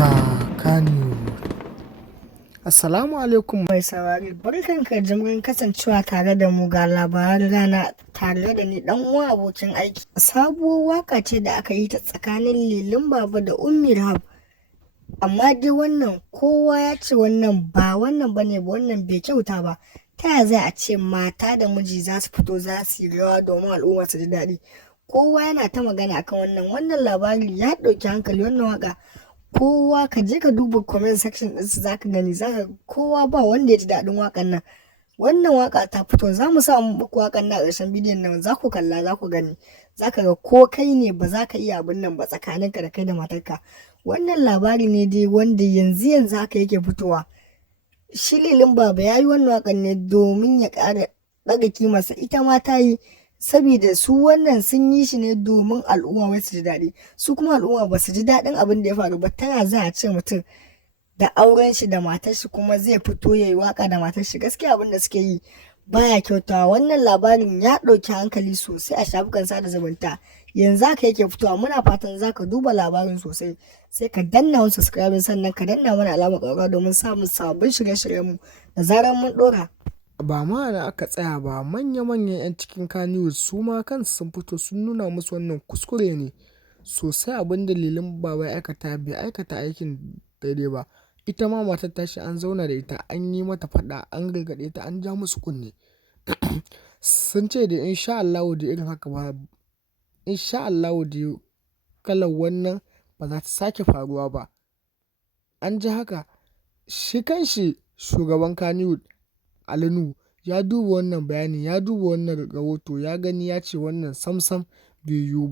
Kannywood. Assalamu alaikum mai saurari, barkanka jimirin kasancewa tare da mu ga labaran rana tare da ni dan uwa abokin aiki. Sabuwar waka ce da aka yi ta tsakanin Lilin Baba da Ummi Rahab. Amma dai wannan kowa ya ce wannan bane ba, wannan bai kyauta ba. Ta yaya zai a ce mata da miji za su fito za su yi rawa domin al'umma su ji daɗi? Kowa yana ta magana akan wannan labari ya ɗauki hankali. Wannan waka kowa ka je ka duba comment section ɗinsu za ka gani, za ka kowa ba wanda ya ji daɗin wakan nan. Wannan waka ta fito, za mu sa muku wakan nan a ƙarshen bidiyon nan, za ku kalla za ku gani, za ka ga ko kai ne ba za ka iya abin nan ba tsakaninka da kai da matarka. Wannan labari ne dai wanda yanzu haka yake fitowa. Shi Lilin Baba ya yi wannan wakan ne domin ya ƙara ɗaga kimarsa, ita ma ta yi saboda su wannan sun yi shi ne domin al'umma wai su ji daɗi, su kuma al'umma ba su ji daɗin abin da ya faru ba. Tana za a ce mutum da auren shi da matar shi kuma zai fito ya yi waka da matar shi? Gaskiya abin da suke yi baya kyautawa. Wannan labarin ya ɗauki hankali sosai a shafukan sada zumunta, yanzu haka yake fitowa. Muna fatan za ka duba labarin sosai, sai ka danna wani subscribe, sannan ka danna mana alamar ƙararrawa domin samun sabbin shirye-shiryenmu da zarar mun ɗora. Ba ma da aka tsaya ba, manya-manyan 'yan cikin Kannywood su ma kansu sun fito sun nuna musu wannan kuskure ne sosai. Abin da Lilin Baba ya aikata bai aikata aikin daidai ba. Ita ma matar tashi an zauna da ita, an yi mata faɗa, an gargaɗe ta, an ja musu kunne. Sun ce da insha Allahu da irin haka ba, insha Allahu da kalar wannan ba za ta sake faruwa ba. An ji haka. Shi kanshi shugaban Kannywood Ali Nuhu ya duba wannan bayani, ya duba wannan rahoto, ya gani, ya ce wannan samsam bai yiwu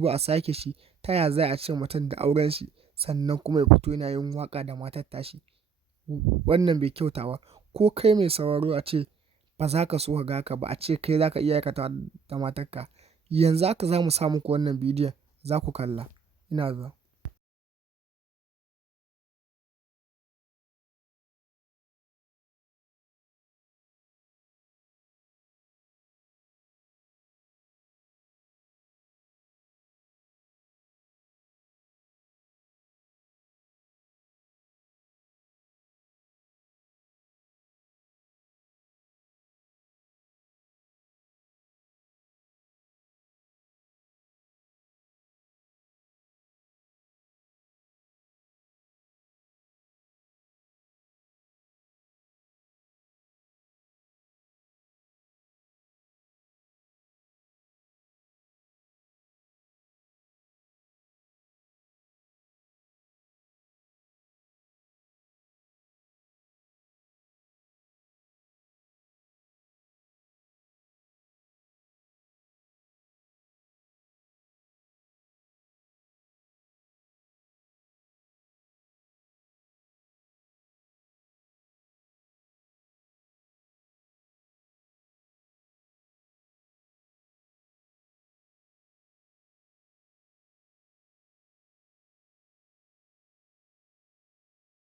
ba a sake shi. Ta ya za a ce mutum da auren shi sannan kuma ya fito yana yin waka da matar tashi? Wannan bai kyauta ba. Ko kai mai sauraro a ce ba za ka so ka ga haka ba, a ce kai za ka iya aikata da matarka. Yanzu haka za mu sa muku wannan bidiyon, za ku kalla. Ina zuwa.